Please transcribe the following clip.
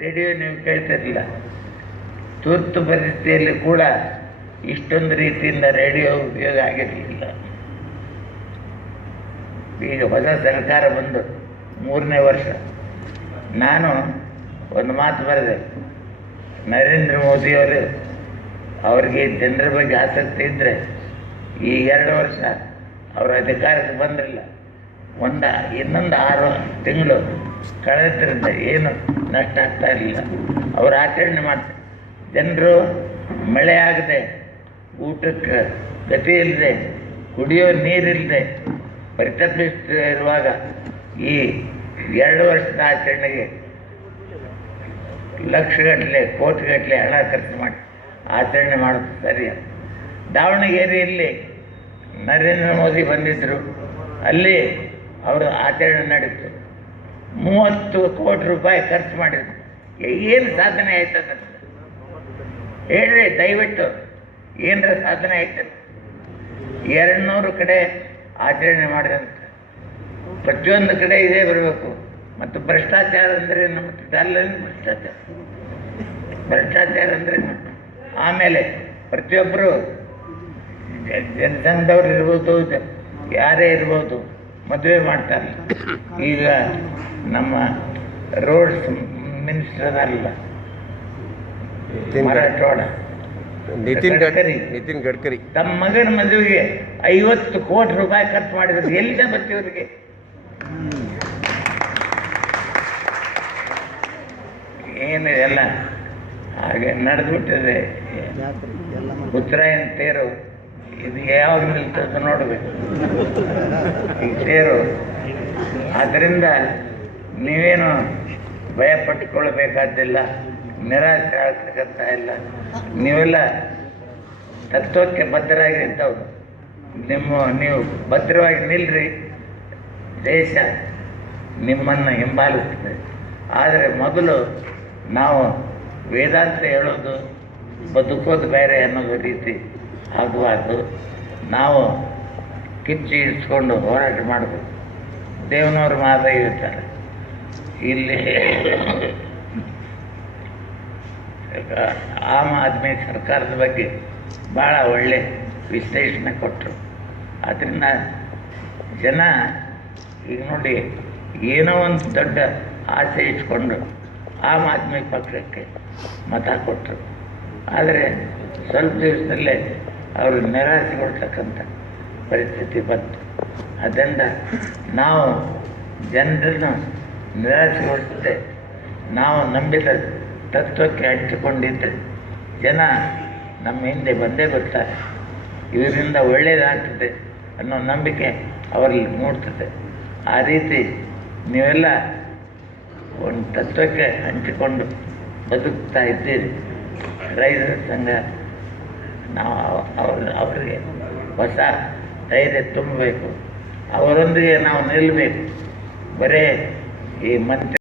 Radio ನೀವು ಕೇಳ್ತಿರಲಿಲ್ಲ. ತುರ್ತು ಪರಿಸ್ಥಿತಿಯಲ್ಲಿ ಕೂಡ ಇಷ್ಟೊಂದು ರೀತಿಯಿಂದ ರೇಡಿಯೋ ಉಪಯೋಗ ಆಗಿರಲಿಲ್ಲ. ಈಗ ಹೊಸ ಸರ್ಕಾರ ಬಂದು 3ನೇ ವರ್ಷ. ನಾನು ಒಂದು ಮಾತು ಬರೆದೆ, ನರೇಂದ್ರ ಮೋದಿಯವರು ಅವ್ರಿಗೆ ಜನರ ಬಗ್ಗೆ ಆಸಕ್ತಿ ಇದ್ದರೆ ಈ 2 ವರ್ಷ ಅವರು ಅಧಿಕಾರಕ್ಕೆ ಬಂದಿರಲಿಲ್ಲ, ಇನ್ನೊಂದು 6 ತಿಂಗಳು ಕಳೆದ್ರಿಂದ ಏನು ನಷ್ಟ ಆಗ್ತಾ ಇರಲಿಲ್ಲ. ಅವರು ಆಚರಣೆ ಮಾಡ್ತಾರೆ. ಜನರು ಮಳೆ ಆಗದೆ, ಊಟಕ್ಕೆ ಗತಿ ಇಲ್ಲದೆ, ಕುಡಿಯೋ ನೀರಿಲ್ಲದೆ ಪರಿತಪಿಸುತ್ತಿರುವಾಗ ಈ 2 ವರ್ಷದ ಆಚರಣೆಗೆ ಲಕ್ಷಗಟ್ಟಲೆ ಕೋಟಿಗಟ್ಟಲೆ ಹಣ ಖರ್ಚು ಮಾಡಿ ಆಚರಣೆ ಮಾಡೋದು ಸರಿ. ದಾವಣಗೆರೆಯಲ್ಲಿ ನರೇಂದ್ರ ಮೋದಿ ಬಂದಿದ್ದರು, ಅಲ್ಲಿ ಅವರು ಆಚರಣೆ ನಡೀತು. 30 ಕೋಟಿ ರೂಪಾಯಿ ಖರ್ಚು ಮಾಡಿದ್ರು. ಏನು ಸಾಧನೆ ಆಯ್ತದ ಹೇಳ್ರಿ ದಯವಿಟ್ಟು, ಏನರ ಸಾಧನೆ ಆಯ್ತದ? 200 ಕಡೆ ಆಚರಣೆ ಮಾಡಿದಂತ ಪ್ರತಿಯೊಂದು ಕಡೆ ಇದೇ ಬರಬೇಕು. ಮತ್ತು ಭ್ರಷ್ಟಾಚಾರ ಅಂದರೆ ನಮ್ಮ ಅಲ್ಲೇನು ಭ್ರಷ್ಟಾಚಾರ ಅಂದರೆ. ಆಮೇಲೆ ಪ್ರತಿಯೊಬ್ಬರು ಜನಸಂಘದವ್ರು ಇರ್ಬೋದು, ಯಾರೇ ಇರ್ಬೋದು, ಮದುವೆ ಮಾಡ್ತಾರೆ. ಈಗ ನಮ್ಮ ರೋಡ್ಸ್ ಮಿನಿಸ್ಟರ್ ಅಲ್ಲ, ಮರಾಠವಾಡ ನಿತಿನ್ ಗಡ್ಕರಿ ತಮ್ಮ ಮಗನ ಮದುವೆಗೆ 50 ಕೋಟಿ ರೂಪಾಯಿ ಖರ್ಚು ಮಾಡಿದ್ರು. ಎಲ್ಲಿಂದ ಬರ್ತೀವ್ರಿಗೆ? ಏನಿದೆಲ್ಲ ಹಾಗೆ ನಡೆದುಬಿಟ್ಟಿದೆ. ಉತ್ತರಾಯಣ ತೇರು ಇದು ಯಾವಾಗ ನಿಲ್ತದೆ ನೋಡಬೇಕು ಈ ತೇರು. ಆದ್ದರಿಂದ ನೀವೇನು ಭಯಪಟ್ಟುಕೊಳ್ಳಬೇಕಾದಿಲ್ಲ, ನಿರಾಸೆ ಆಗ್ತಕ್ಕಂಥ ಇಲ್ಲ. ನೀವೆಲ್ಲ ತತ್ವಕ್ಕೆ ಬದ್ಧರಾಗಿರ್ತವ್ರು. ನೀವು ಭದ್ರವಾಗಿ ನಿಲ್ರಿ, ದೇಶ ನಿಮ್ಮನ್ನು ಹಿಂಬಾಲಿಸ್ತದೆ. ಆದರೆ ಮೊದಲು ನಾವು ವೇದಾಂತ ಹೇಳೋದು ಬದುಕೋದು ಬೇರೆ ಅನ್ನೋದು ರೀತಿ ಆಗಬಾರ್ದು. ನಾವು ಕಿಚ್ಚು ಇರಿಸ್ಕೊಂಡು ಹೋರಾಟ ಮಾಡಬೇಕು. ದೇವನವರು ಮಾತ್ರ ಇರ್ತಾರೆ ಇಲ್ಲಿ. ಆಮ್ ಆದ್ಮಿ ಸರ್ಕಾರದ ಬಗ್ಗೆ ಭಾಳ ಒಳ್ಳೆ ವಿಶ್ಲೇಷಣೆ ಕೊಟ್ಟರು. ಆದ್ದರಿಂದ ಜನ ಈಗ ನೋಡಿ, ಏನೋ ಒಂದು ದೊಡ್ಡ ಆಸೆ ಇಟ್ಕೊಂಡು ಆಮ್ ಆದ್ಮಿ ಪಕ್ಷಕ್ಕೆ ಮತ ಕೊಟ್ಟರು. ಆದರೆ ಸ್ವಲ್ಪ ದಿವಸದಲ್ಲೇ ಅವರು ನಿರಾಸೆಗೊಳ್ತಕ್ಕಂಥ ಪರಿಸ್ಥಿತಿ ಬಂತು. ಅದರಿಂದ ನಾವು ಜನರನ್ನು ನಿರಾಸೆಗೊಳಿಸದೆ ನಾವು ನಂಬಿದ ತತ್ವಕ್ಕೆ ಹಚ್ಚಿಕೊಂಡಿದ್ದರೆ ಜನ ನಮ್ಮ ಹಿಂದೆ ಬಂದೇ ಬರ್ತಾರೆ. ಇದರಿಂದ ಒಳ್ಳೆಯದಾಗ್ತದೆ ಅನ್ನೋ ನಂಬಿಕೆ ಅವರಲ್ಲಿ ಮೂಡ್ತದೆ. ಆ ರೀತಿ ನೀವೆಲ್ಲ ಒಂದು ತತ್ವಕ್ಕೆ ಹಂಚಿಕೊಂಡು ಬದುಕ್ತಾ ಇದ್ದೀರಿ. ರೈತರ ಸಂಘ ನಾವು ಅವರಿಗೆ ಹೊಸ ಧೈರ್ಯ ತುಂಬಬೇಕು. ಅವರೊಂದಿಗೆ ನಾವು ನಿಲ್ಲಬೇಕು. ಬರೇ ಈ ಮಂತ್ರಿ